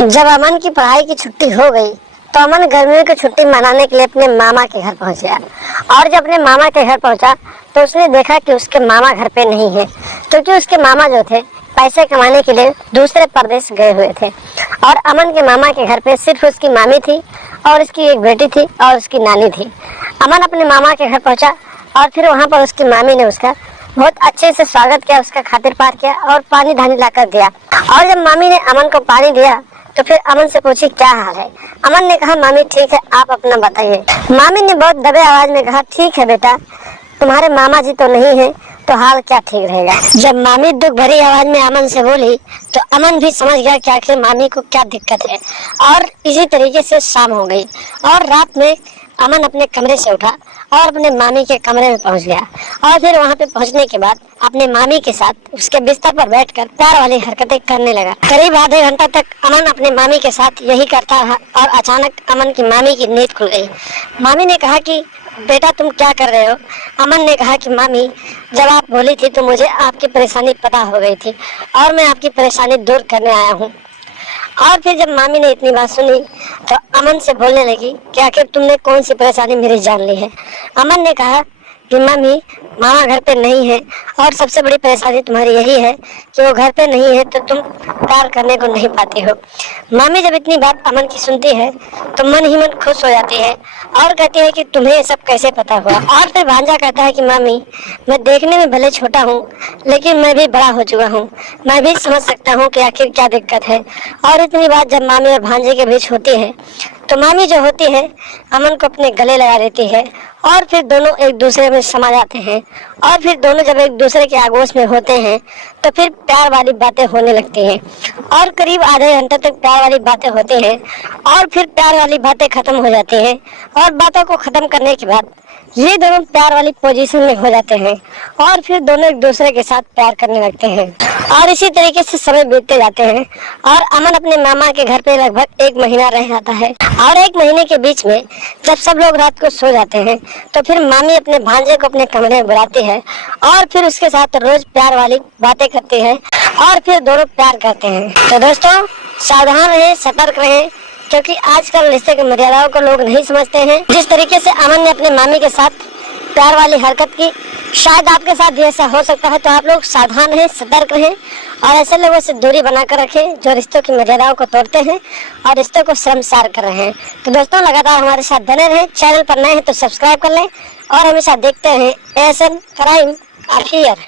जब अमन की पढ़ाई की छुट्टी हो गई तो अमन गर्मियों की छुट्टी मनाने के लिए अपने मामा के घर पहुंच गया। और जब अपने मामा के घर पहुंचा तो उसने देखा कि उसके मामा घर पे नहीं है, क्योंकि उसके मामा जो थे पैसे कमाने के लिए दूसरे प्रदेश गए हुए थे। और अमन के मामा के घर पे सिर्फ उसकी मामी थी और उसकी एक बेटी थी और उसकी नानी थी। अमन अपने मामा के घर पहुंचा और फिर वहाँ पर उसकी मामी ने उसका बहुत अच्छे से स्वागत किया, उसका खातिर पार किया और पानी धानी लाकर दिया। और जब मामी ने अमन को पानी दिया तो फिर अमन से पूछी क्या हाल है। अमन ने कहा मामी ठीक है, आप अपना बताइए। मामी ने बहुत दबे आवाज में कहा ठीक है बेटा, तुम्हारे मामा जी तो नहीं है तो हाल क्या ठीक रहेगा। जब मामी दुख भरी आवाज में अमन से बोली तो अमन भी समझ गया कि आखिर मामी को क्या दिक्कत है। और इसी तरीके से शाम हो गई और रात में अमन अपने कमरे से उठा और अपने मामी के कमरे में पहुंच गया। और फिर वहां पे पहुंचने के बाद अपने मामी के साथ उसके बिस्तर पर बैठकर प्यार वाली हरकतें करने लगा। करीब आधे घंटा तक अमन अपने मामी के साथ यही करता रहा और अचानक अमन की मामी की नींद खुल गई। मामी ने कहा कि बेटा तुम क्या कर रहे हो। अमन ने कहा कि मामी जब आप बोली थी तो मुझे आपकी परेशानी पता हो गई थी और मैं आपकी परेशानी दूर करने आया हूँ। और फिर जब मामी ने इतनी बात सुनी तो अमन से बोलने लगी कि आखिर तुमने कौन सी परेशानी मेरी जान ली है। अमन ने कहा कि मामी मामा घर पे नहीं है और सबसे बड़ी परेशानी तुम्हारी यही है कि वो घर पे नहीं है तो तुम प्यार करने को नहीं पाती हो। मामी जब इतनी बात अमन की सुनती है तो मन ही मन खुश हो जाती है और कहती है कि तुम्हें ये सब कैसे पता हुआ। और फिर भांजा कहता है कि मामी मैं देखने में भले छोटा हूँ लेकिन मैं भी बड़ा हो चुका हूँ, मैं भी समझ सकता हूँ कि आखिर क्या दिक्कत है। और इतनी बात जब मामी और भांजे के बीच होती है तो मामी जो होती है अमन को अपने गले लगा देती है और फिर दोनों एक दूसरे में समा जाते हैं। और फिर दोनों जब एक दूसरे के आगोश में होते हैं तो फिर प्यार वाली बातें होने लगती हैं और करीब आधे घंटे तक प्यार वाली बातें होती हैं और फिर प्यार वाली बातें खत्म हो जाती हैं। और बातों को खत्म करने के बाद ये दोनों प्यार वाली पोजीशन में हो जाते हैं और फिर दोनों एक दूसरे के साथ प्यार करने लगते हैं। और इसी तरीके से समय बीतते जाते हैं और अमन अपने मामा के घर पे लगभग 1 महीना रह जाता है। और 1 महीने के बीच में जब सब लोग रात को सो जाते हैं तो फिर मामी अपने भांजे को अपने कमरे में बुलाती है और फिर उसके साथ रोज प्यार वाली बातें करती है और फिर दोनों प्यार करते हैं। तो दोस्तों सावधान रहें, सतर्क रहें, क्योंकि आजकल रिश्ते की मर्यादाओं को लोग नहीं समझते हैं। जिस तरीके से अमन ने अपने मामी के साथ प्यार वाली हरकत की, शायद आपके साथ भी ऐसा हो सकता है। तो आप लोग सावधान रहें, सतर्क रहें और ऐसे लोगों से दूरी बनाकर रखें जो रिश्तों की मर्यादाओं को तोड़ते हैं और रिश्तों को शर्मसार कर रहे हैं। तो दोस्तों लगातार हमारे साथ बने रहें। चैनल पर नए हैं तो सब्सक्राइब कर लें और हमेशा देखते रहें एएसएन क्राइम अफेयर।